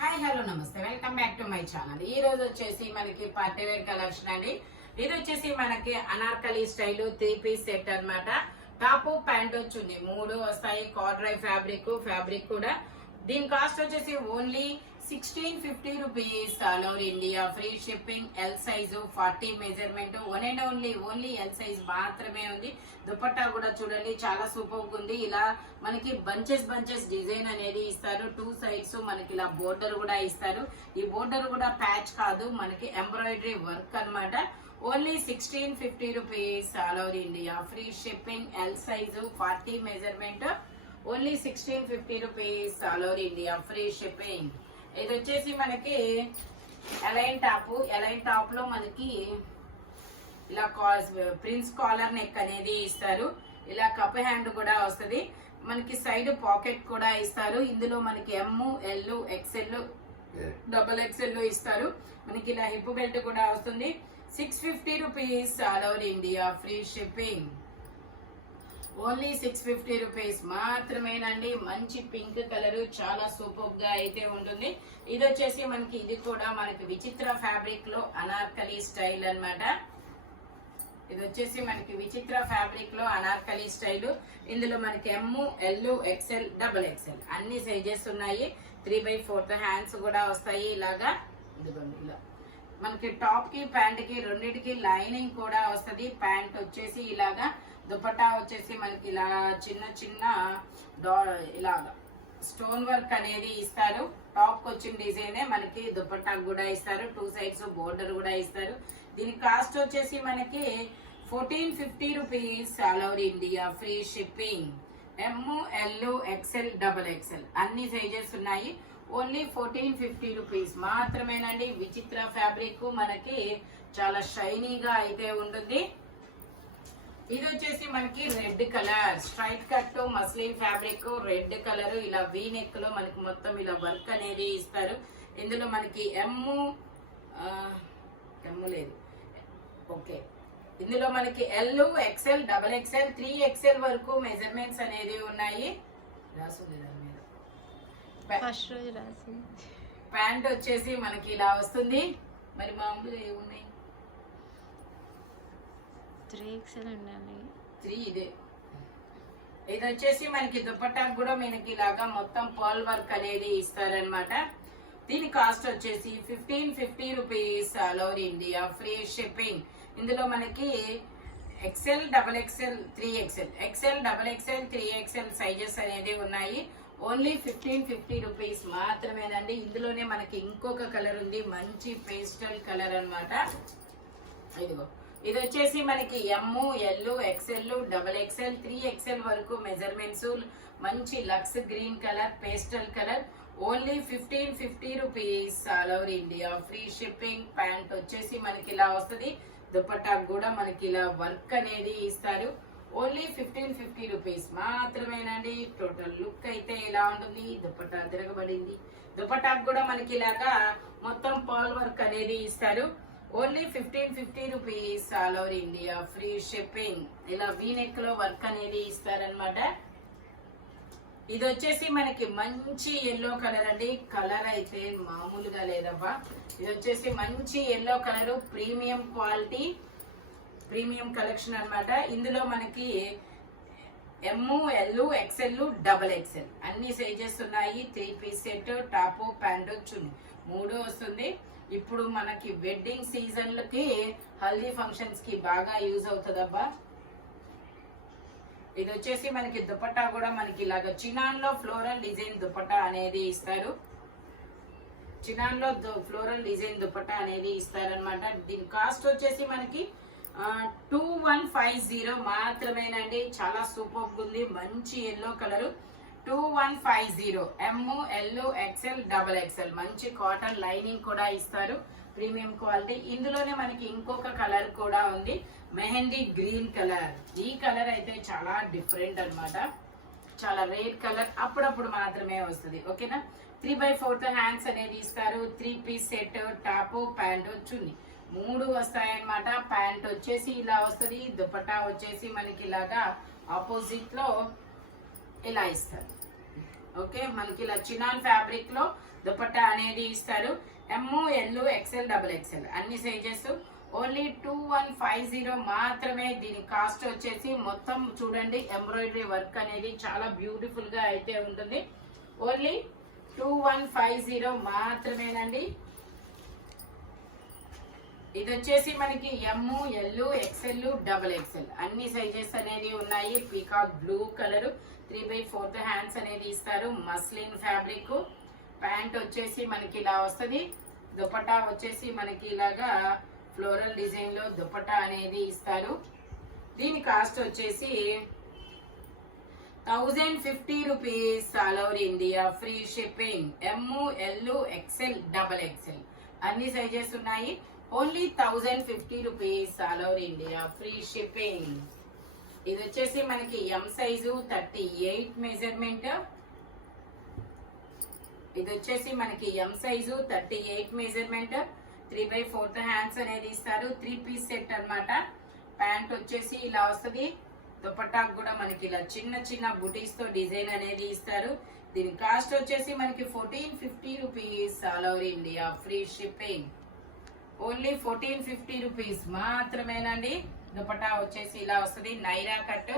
Hi hello నమస్తే, welcome back to my channel. ఈ రోజు వచ్చేసి మనకి పార్టీ వేర్ కలెక్షన్ అండి. ఇది వచ్చేసి మనకి అనార్కలి స్టైల్ 3 పీస్ సెట్ అన్నమాట. టాప్ ప్యాంట్ వచ్చి 3 వస్తాయి. కార్డ్రై ఫ్యాబ్రిక్ కూడా. దీని కాస్ట్ వచ్చేసి only 1650 rupees. All over India free shipping. L size 40 measurement. One and only L size మాత్రమే ఉంది. దుపట్టా కూడా చూడండి చాలా సూపర్ ఉంది. ఇలా మనకి బంచెస్ డిజైన్ అనేది ఇస్తారు. 2 సైడ్స్ మనకి ఇలా బోర్డర్ కూడా ఇస్తారు. ఈ బోర్డర్ కూడా ప్యాచ్ కాదు, మనకి ఎంబ్రాయిడరీ వర్క్ అన్నమాట. Only 1650 rupees. All over India free shipping. L size 40 measurement. Only 1650 rupees. All over India free shipping. ఇది వచ్చేసి మనకి ఎలైన్ టాప్ లో మనకి ఇలా ప్రిన్స్ కాలర్ నెక్ అనేది ఇస్తారు. ఇలా కప్ హ్యాండ్ కూడా వస్తుంది. మనకి సైడ్ పాకెట్ కూడా ఇస్తారు. ఇందులో మనకి M, L, XL, double XL ఇస్తారు. మనకి ఇలా హిప్ బెల్ట్ కూడా వస్తుంది. 650 rupees. All over India free shipping. Only 650 rupees మాత్రమేనండి. మంచి పింక్ కలర్, చాలా సూపర్ గా అయితే ఉంటుంది. ఇది వచ్చేసి మనకి ఇది కూడా మనకి విచిత్ర ఫ్యాబ్రిక్ లో అనార్కలి స్టైల్ అన్నమాట. ఇది వచ్చేసి మనకి విచిత్ర ఫ్యాబ్రిక్ లో అనార్కలి స్టైల్. ఇందులో మనకి M, L, XL, double XL అన్ని సైజెస్ ఉన్నాయి. 3/4 హ్యాండ్స్ కూడా వస్తాయి. ఇలాగా ఇదిగోండి, ఇలా మనకి టాప్ కి ప్యాంట్ కి రెండింటికి లైనింగ్ కూడా వస్తుంది. ప్యాంట్ వచ్చేసి ఇలాగా, దుపట్టా వచ్చేసి మనకి ఇలా చిన్న ఇలాగా స్టోన్ వర్క్ అనేది ఇస్తారు. టాప్ వచ్చిన డిజైనే మనకి దుపట్టా కూడా ఇస్తారు. 2 సైడ్స్ బోర్డర్ కూడా ఇస్తారు. దీని కాస్ట్ వచ్చేసి మనకి 1450 rupees. All over India free shipping. M, L, XL, double XL అన్ని సైజెస్ ఉన్నాయి. ఓన్లీ 1450 రూపీస్ మాత్రమేనండి. విచిత్ర ఫ్యాబ్రిక్ మనకి చాలా షైనీగా అయితే ఉంటుంది. ఇది వచ్చేసి మనకి red colour straight cut muslin fabric, red colour. ఇలా వీ నెక్ లో మనకి మొత్తం ఇలా వర్క్ అనేది ఇస్తారు. ఇందులో మనకి ఎమ్ లేదు, ఓకే. ఇందులో మనకి L, XL, double XL, 3XL వరకు మెజర్మెంట్స్ అనేది ఉన్నాయి. రాసుంది దాని మీద. ప్యాంట్ వచ్చేసి మనకి ఇలా వస్తుంది. మరి మామూలుగా ఏమున్నాయి? 3XL ఉండాలి. 3 ఇదే. ఇది వచ్చేసి మనకి దుపట్టాకు కూడా మనకి ఇలాగా మొత్తం పర్ల్ వర్క్ అనేది ఇస్తారనమాట. దీని కాస్ట్ వచ్చేసి 1550 rupees. All over India free shipping. ఇందులో మనకి XL, double XL, 3XL, XL, double XL, 3XL sizes అనేది ఉన్నాయి. ఓన్లీ 1550 రూపీస్ మాత్రమేనండి. ఇందులోనే మనకి ఇంకొక కలర్ ఉంది, మంచి పేస్టల్ కలర్ అన్నమాట. ఇదిగో, ఇది వచ్చేసి మనకి M, L, XL, double XL, 3XL వరకు మెజర్మెంట్స్. మంచి lux green colour, pastel colour. Only 1550 rupees. All over India free shipping. Pant వచ్చేసి మనకి ఇలా వస్తుంది. దుపట్టా కూడా మనకి ఇలా వర్క్ అనేది ఇస్తారు. ఓన్లీ 1550 రూపీస్ మాత్రమేనండి. టోటల్ లుక్ అయితే ఇలా ఉంటుంది. దుపట్టా తిరగబడింది. దుపట్టాకు కూడా మనకి ఇలాగా మొత్తం పర్ల్ వర్క్ అనేది ఇస్తారు. Only 1550 rupees. All over India free shipping. ఇలా వీ నెక్ లో వర్క్ అనేది ఇస్తారనమాట. ఇది వచ్చేసి మనకి మంచి ఎల్లో కలర్ అండి. కలర్ అయితే మామూలుగా లేదబ్బా. ఇది వచ్చేసి మంచి yellow colour, premium quality, premium collection అన్నమాట. ఇందులో మనకి M, L, XL, double XL అన్ని సైజెస్ ఉన్నాయి. 3 పీస్ సెట్, టాప్, ప్యాంట్, చున్నీ 3 వస్తుంది. ఇప్పుడు మనకి వెడ్డింగ్ సీజన్లకి, హల్దీ ఫంక్షన్స్ కి బాగా యూజ్ అవుతుందబ్బా. ఇది వచ్చేసి మనకి దుపట్టా కూడా మనకి ఇలాగ చినాన్ లో ఫ్లోరల్ డిజైన్ దుపట్టా అనేది ఇస్తారు. చినాన్ లో ఫ్లోరల్ డిజైన్ దుపట్టా అనేది ఇస్తారనమాట. దీని కాస్ట్ వచ్చేసి మనకి 2150 మాత్రమేనండి. చాలా సూపర్ ఉంది. మంచి ఎల్లో కలర్. 2150. ఎమ్, ఎల్, ఎక్స్ఎల్, డబల్ ఎక్స్ఎల్. మంచి కాటన్ లైనింగ్ కూడా ఇస్తారు. Premium quality. ఇందులోనే మనకి ఇంకొక కలర్ కూడా ఉంది, మెహందీ గ్రీన్ కలర్. ఈ కలర్ అయితే చాలా డిఫరెంట్ అన్నమాట. చాలా రేర్ కలర్, అప్పుడప్పుడు మాత్రమే వస్తుంది. ఓకేనా. 3/4 హ్యాండ్స్ అనేది ఇస్తారు. 3 పీస్ సెట్, టాప్, ప్యాంట్, చున్నీ 3 వస్తాయన్నమాట. ప్యాంట్ వచ్చేసి ఇలా వస్తుంది. దుపట్టా వచ్చేసి మనకి ఇలాగా ఆపోజిట్ లో ఇలా ఇస్తారు. ఓకే, మనకి ఇలా చినాన్ ఫ్యాబ్రిక్ లో దుపట్టా అనేది ఇస్తారు. ఎమ్, ఎల్, ఎక్స్ఎల్, డబుల్ ఎక్స్ఎల్ అన్ని సైజెస్. ఓన్లీ 2150 మాత్రమే. దీని కాస్ట్ వచ్చేసి మొత్తం చూడండి ఎంబ్రాయిడరీ వర్క్ అనేది చాలా బ్యూటిఫుల్ గా అయితే ఉంటుంది. ఓన్లీ 2150 మాత్రమేనండి. ఇది వచ్చేసి మనకి M, L, XL, double XL అన్ని సైజెస్ అనేది ఉన్నాయి. పీకాక్ బ్లూ కలర్ 3/4 హ్యాండ్స్ అనేది ఇస్తారు. Muslin fabric. ప్యాంట్ వచ్చేసి మనకి ఇలా వస్తుంది. దుపట్టా వచ్చేసి మనకి ఇలాగా ఫ్లోరల్ డిజైన్ లో దుపట్టా అనేది ఇస్తారు. దీని కాస్ట్ వచ్చేసి 1050 rupees. All over India free shipping. M, L, XL, double XL అన్ని సైజెస్ ఉన్నాయి. Only 1050 rupees. All over India free shipping. ఇది వచ్చేసి మనకి ఎం సైజు 38 మెజర్మెంట్. ఇది వచ్చేసి మనకి ఎం సైజు 38 మెజర్మెంట్. 3/4 హ్యాండ్స్ అనేది ఇస్తారు. 3 పీస్ సెట్ అన్నమాట. ప్యాంట్ వచ్చేసి ఇలా వస్తుంది. దుపట్టాకు కూడా మనకి ఇలా చిన్న చిన్న బుటీస్ తో డిజైన్ అనేది ఇస్తారు. దీని కాస్ట్ వచ్చేసి మనకి 1450 rupees. All over India free shipping. Only 1450 rupees మాత్రమేనండి. దుపట్టా వచ్చేసి ఇలా వస్తుంది. నైరా కట్,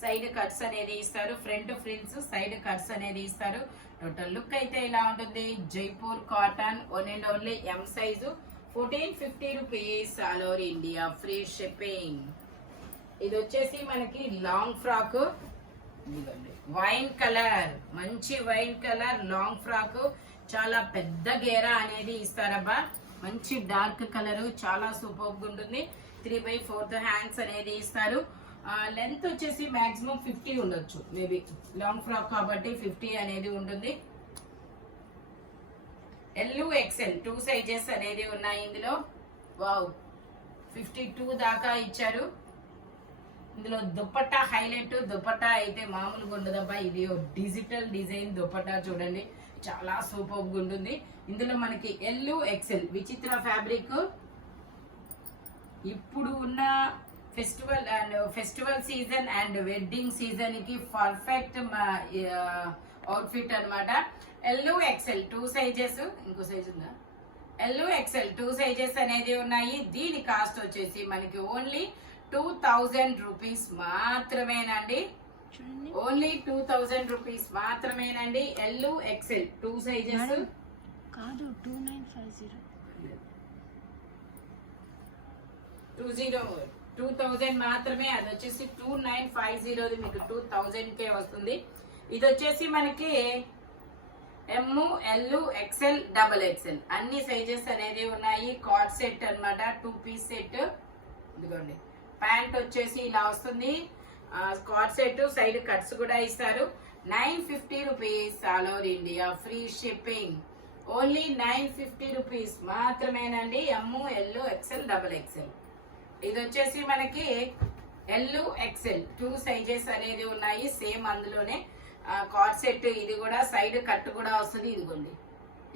సైడ్ కట్స్ అనేది ఇస్తారు. ఫ్రంట్ ఫ్రిల్స్, సైడ్ కట్స్ అనేది ఇస్తారు. టోటల్ లుక్ అయితే ఇలా ఉంటుంది. Jaipur cotton. Own and only M size 1450 rupees. All over India free shipping. ఇది వచ్చేసి మనకి లాంగ్ ఫ్రాక్. వైన్ కలర్, మంచి వైన్ కలర్ లాంగ్ ఫ్రాక్. చాలా పెద్ద గేరా అనేది ఇస్తారబ్బా. మంచి డార్క్ కలర్, చాలా సూపర్ గా ఉంటుంది. 3/4 హ్యాండ్స్ అనేది ఇస్తారు. లెంత్ వచ్చేసి మాక్సిమం 50 ఉండొచ్చు. మేబీ లాంగ్ ఫ్రాక్ కాబట్టి 50 అనేది ఉంటుంది. ఎల్, ఎక్స్ఎల్ 2 సైజెస్ అనేది ఉన్నాయి ఇందులో. వావ్, 52 దాకా ఇచ్చారు. ఇందులో దుపట్టా హైలైట్. దుపట్టా అయితే మామూలుగా ఉండదబ్బా. ఇది డిజిటల్ డిజైన్ దుపట్టా చూడండి, చాలా సూపర్ గా ఉంటుంది. ఇందులో మనకి ఎల్, ఎక్స్ఎల్ విచిత్ర ఫ్యాబ్రిక్. ఇప్పుడు ఉన్న festival season and wedding season కి పర్ఫెక్ట్ అవుట్ఫిట్ అన్నమాట. L, XL 2 sizes. ఇంకో సైజ్ ఉందా? ఎల్, ఎక్స్ఎల్ 2 సైజెస్ అనేది ఉన్నాయి. దీని కాస్ట్ వచ్చేసి మనకి ఓన్లీ 2000 రూపీస్ మాత్రమేనండి. ఓన్లీ 2000 రూపీస్ మాత్రమేనండి. L, XL 2 sizes. కాదు 2950. 2000 మాత్రమే. అది వచ్చేసి 2950. మీకు 2000 కే వస్తుంది. ఇది వచ్చేసి మనకి M, L, XL, double XL అన్ని సైజెస్ అనేది ఉన్నాయి. కార్డ్ సెట్ అన్నమాట. 2 పీస్ సెట్. ఇదిగోండి, ప్యాంట్ వచ్చేసి ఇలా వస్తుంది. కార్డ్ సెట్, సైడ్ కట్స్ కూడా ఇస్తారు. 950 rupees. All over India free shipping. Only 950 rupees మాత్రమేనండి. M, L, XL, double XL. ఇది వచ్చేసి మనకి ఎల్, ఎక్స్ఎల్ 2 సైజెస్ అనేది ఉన్నాయి. సేమ్ అందులోనే కార్డ్ సెట్. ఇది కూడా సైడ్ కట్ కూడా వస్తుంది. ఇదిగోండి,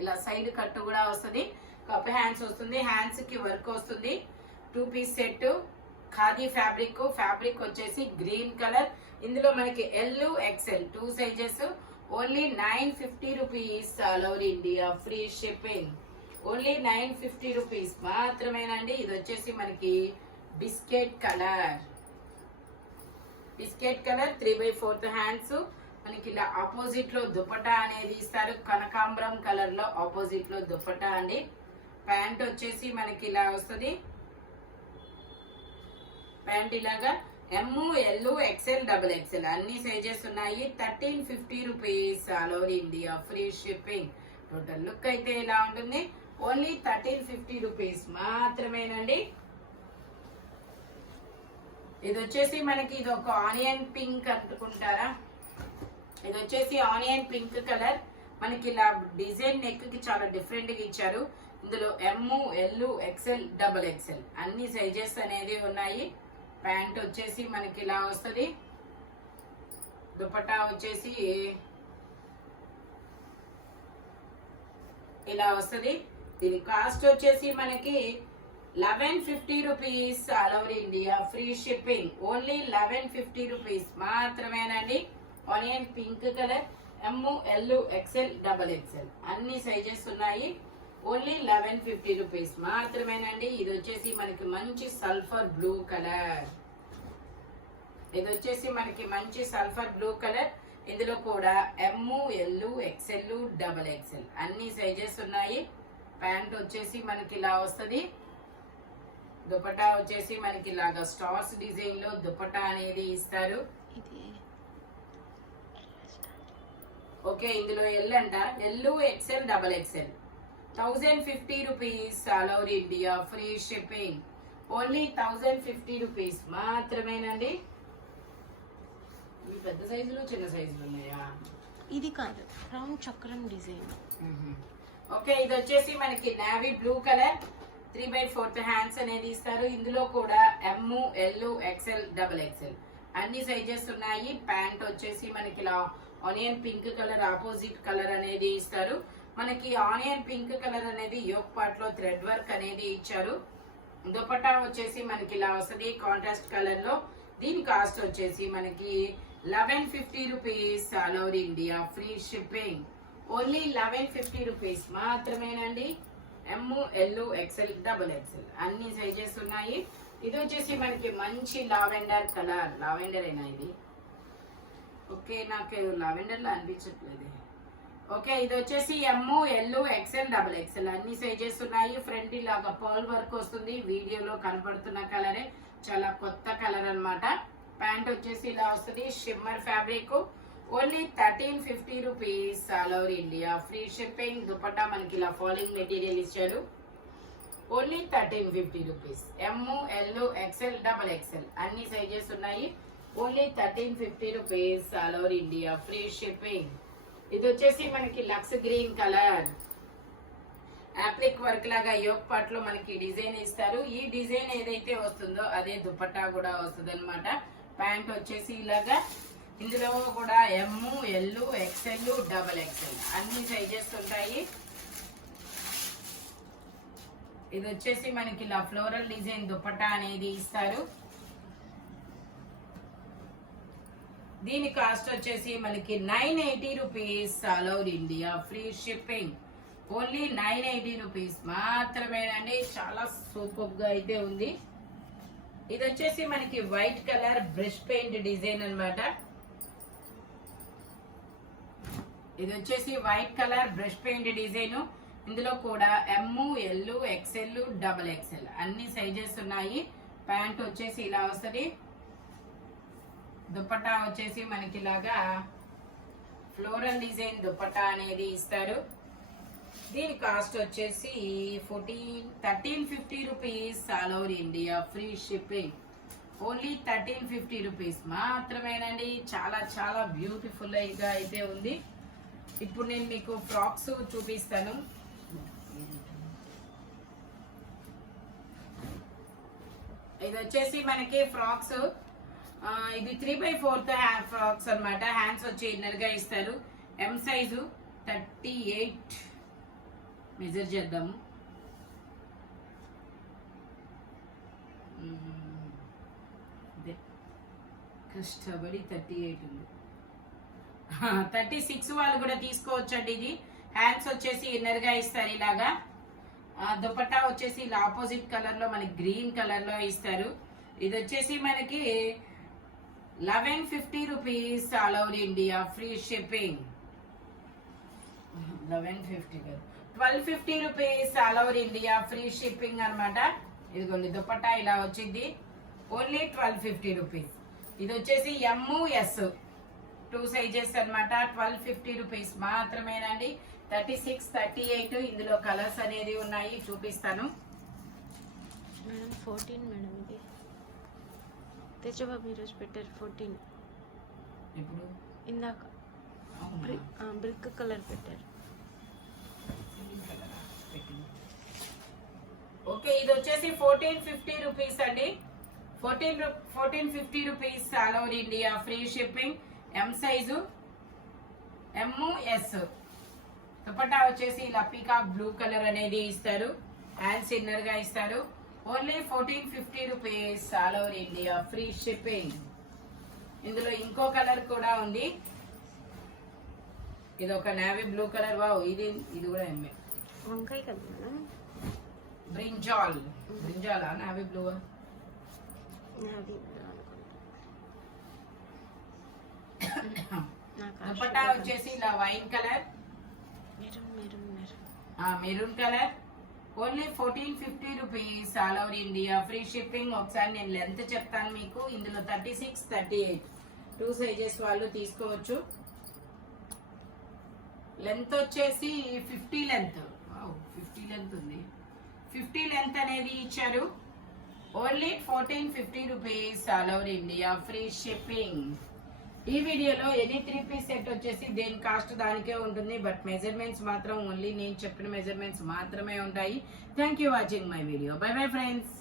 ఇలా సైడ్ కట్ కూడా వస్తుంది. కప్ హ్యాండ్స్ వస్తుంది. హ్యాండ్స్ కి వర్క్ వస్తుంది. 2 piece set. Khadi fabric. Fabric వచ్చేసి గ్రీన్ కలర్. ఇందులో మనకి L, XL 2 sizes. Only 950 rupees. All over India free shipping. Only 950 rupees మాత్రమేనండి. ఇది వచ్చేసి మనకి బిస్కెట్ కలర్. 3/4 హ్యాండ్స్. మనకి ఇలా ఆపోజిట్ లో దుపట్టా అనేది ఇస్తారు. కనకాంబరం కలర్ లో ఆపోజిట్ లో దుపట్టా అండి. ప్యాంట్ వచ్చేసి మనకి ఇలా వస్తుంది. ప్యాంట్ ఇలాగా ఎమ్, ఎల్, ఎక్స్ఎల్, డబుల్ ఎక్స్ఎల్ అన్ని సైజెస్ ఉన్నాయి. 1350 rupees. All over India free shipping. Total look అయితే ఇలా ఉంటుంది. ఓన్లీ 1350 రూపీస్ మాత్రమేనండి. ఇది వచ్చేసి మనకి ఇది ఒక ఆనియన్ పింక్ అనుకుంటారా. ఇది వచ్చేసి ఆనియన్ పింక్ కలర్. మనకి ఇలా డిజైన్ నెక్ కి చాలా డిఫరెంట్ గా ఇచ్చారు. ఇందులో ఎమ్, ఎల్, ఎక్స్ఎల్, డబుల్ ఎక్స్ఎల్ అన్ని సైజెస్ అనేది ఉన్నాయి. ప్యాంట్ వచ్చేసి మనకి ఇలా వస్తుంది. దుపట్టా వచ్చేసి ఇలా వస్తుంది. దీని కాస్ట్ వచ్చేసి మనకి 1150 rupees. All over India free shipping. Only 1150 rupees మాత్రమేనండి. Onion pink colour. M, L, XL, double XL అన్ని సైజెస్ ఉన్నాయి. ఓన్లీ 1150 రూపీస్ మాత్రమేనండి. ఇది వచ్చేసి మనకి మంచి సల్ఫర్ బ్లూ కలర్. ఇది వచ్చేసి మనకి మంచి సల్ఫర్ బ్లూ కలర్. ఇందులో కూడా M, L, XL, double XL అన్ని సైజెస్ ఉన్నాయి. ప్యాంట్ వచ్చేసి మనకి ఇలా వస్తుంది. దుపట్టా వచ్చేసి మనకి ఇలాగా స్టార్స్ డిజైన్ లో దుపట్టా అనేది ఇస్తారు. ఇది ఓకే, ఇందులో ఎల్ అంట. L, XL, double XL 1050 rupees all over India, free shipping. Only 1050 rupees మాత్రమేనండి. ఇవి పెద్ద సైజులు చిన్న సైజులు ఉన్నాయా? ఇది కాదు, రౌండ్ చక్రం డిజైన్. ఓకే, ఇది వచ్చేసి మనకి నావీ బ్లూ కలర్ 3/4 హ్యాండ్స్ అనేది ఇస్తారు. ఇందులో కూడా M, L, XL, double XL అన్ని సైజెస్ ఉన్నాయి. ప్యాంట్ వచ్చేసి మనకి ఇలా onion pink colour opposite colour అనేది ఇస్తారు. మనకి ఆనియన్ పింక్ కలర్ అనేది యోక్ పార్ట్ లో థ్రెడ్ వర్క్ అనేది ఇచ్చారు. దుపట్టా వచ్చేసి మనకి ఇలా వస్తుంది కాంట్రాస్ట్ కలర్ లో. దీని కాస్ట్ వచ్చేసి మనకి 1150 rupees all over India, free shipping. Only 1150 rupees మాత్రమేనండి. M, L, XL, double XL అన్ని సైజెస్ ఉన్నాయి. ఇది వచ్చేసి మనకి మంచి లావెండర్ కలర్. లావెండర్ అయినా ఇది? ఓకే, నాకు లావెండర్ లా అనిపించట్లేదు. ఓకే, ఇది వచ్చేసి ఎమ్, ఎల్, ఎక్స్ఎల్, డబల్ ఎక్స్ఎల్ అన్ని సైజెస్ ఉన్నాయి. ఫ్రంట్ ఇలాగా పర్ల్ వర్క్ వస్తుంది. వీడియోలో కనపడుతున్న కలరే, చాలా కొత్త కలర్ అన్నమాట. ప్యాంట్ వచ్చేసి ఇలా వస్తుంది shimmer fabric. Only 1350 rupees all over India, free shipping. Dupatta మనకి ఇలా ఫాలింగ్ మెటీరియల్ ఇచ్చారు. ఓన్లీ 1350 rupees. M, L, XL, double XL అన్ని సైజెస్ ఉన్నాయి. Only 1350 rupees all over India, free shipping. ఇది వచ్చేసి మనకి lux green colour. Applique work లాగా యోక్ పార్ట్ లో మనకి డిజైన్ ఇస్తారు. ఈ డిజైన్ ఏదైతే వస్తుందో అదే దుపట్టా కూడా వస్తుంది అనమాట. ప్యాంట్ వచ్చేసి ఇలాగా. ఇందులో కూడా M, L, XL, double XL అన్ని సైజెస్ ఉంటాయి. ఇది వచ్చేసి మనకి ఇలా ఫ్లోరల్ డిజైన్ దుపట్టా అనేది ఇస్తారు. దీని కాస్ట్ వచ్చేసి మనకి 980 rupees all over India, free shipping. Only 980 rupees మాత్రమేనండి. చాలా సూపర్ గా అయితే ఉంది. ఇది వచ్చేసి మనకి white colour brush paint design అన్నమాట. ఇది వచ్చేసి white colour brush paint design. ఇందులో కూడా M, L, XL, double XL అన్ని సైజెస్ ఉన్నాయి. ప్యాంట్ వచ్చేసి ఇలా వస్తుంది. దుపట్టా వచ్చేసి మనకి ఇలాగా ఫ్లోరల్ డిజైన్ దుపట్టా అనేది ఇస్తారు. దీని కాస్ట్ వచ్చేసి 1350 rupees all over India, free shipping. Only 1350 rupees మాత్రమేనండి. చాలా చాలా బ్యూటిఫుల్ గా అయితే ఉంది. ఇప్పుడు నేను మీకు ఫ్రాక్స్ చూపిస్తాను. ఇది వచ్చేసి మనకి ఫ్రాక్స్. ఇది 3/4 ఫ్రాక్స్ అన్నమాట. హ్యాండ్స్ వచ్చి ఇన్నర్ గా ఇస్తారు. ఎం సైజు 38 మెజర్ చేద్దాము. కష్టపడి 38 ఉంది. 36 వాళ్ళు కూడా తీసుకోవచ్చండి. ఇది హ్యాండ్స్ వచ్చేసి ఇన్నర్ గా ఇస్తారు ఇలాగా. దుపట్టా వచ్చేసి ఇలా ఆపోజిట్ కలర్ లో మనకి గ్రీన్ కలర్ లో ఇస్తారు. ఇది వచ్చేసి మనకి 1150 rupees all over India, free shipping. 1250 rupees all over India, free shipping అనమాట. ఇదిగోండి దుపట్టా ఇలా వచ్చింది. Only 1250 rupees. ఇది వచ్చేసి ఎమ్, ఎస్ 2 సైజెస్ అన్నమాట. 1250 రూపీస్ మాత్రమేనండి. 36, 38 ఇందులో కలర్స్ అనేది ఉన్నాయి, చూపిస్తాను. Madam 14 madam. ఇది తెచ్చబాబు ఈరోజు పెట్టారు 14. ఇప్పుడు ఇందాక బ్రిక్ కలర్ పెట్టారు. ఓకే, ఇది వచ్చేసి 1450 రూపీస్ అండి. 1450 rupees all over India, free shipping. M size, M, S. Dupatta వచ్చేసి ఇలా పీకాక్ బ్లూ కలర్ అనేది ఇస్తారు. హ్యాండ్స్ ఇన్నర్ గా ఇస్తారు. Only 1450 rupees all over India, free shipping. ఇందులో ఇంకో కలర్ కూడా ఉంది. ఇది ఒక నేవీ బ్లూ కలర్. వావ్, ఇది కూడా ఎంఏ. వంకాయ కదా మేడం. Brinjal navy blue. నాది దుపట్టా వచ్చేసి ఇలా wine colour, maroon colour. Only 1450 rupees, all over India, free shipping. ఒకసారి నేను లెంత్ చెప్తాను మీకు. ఇందులో 36, 38 2 సైజెస్ వాళ్ళు తీసుకోవచ్చు. లెంత్ వచ్చేసి 50 లెంత్. 50 లెంత్ ఉంది. 50 లెంత్ అనేది ఇచ్చారు. Only 1450 rupees, all over India, free shipping. ఈ వీడియోలో ఎనీ 3 పీస్ సెట్ వచ్చేసి దేని కాస్ట్ దానికే ఉంటుంది. బట్ మెజర్మెంట్స్ మాత్రం ఓన్లీ నేను చెప్పిన మెజర్మెంట్స్ మాత్రమే ఉంటాయి. Thank you watching my video. By bye friends.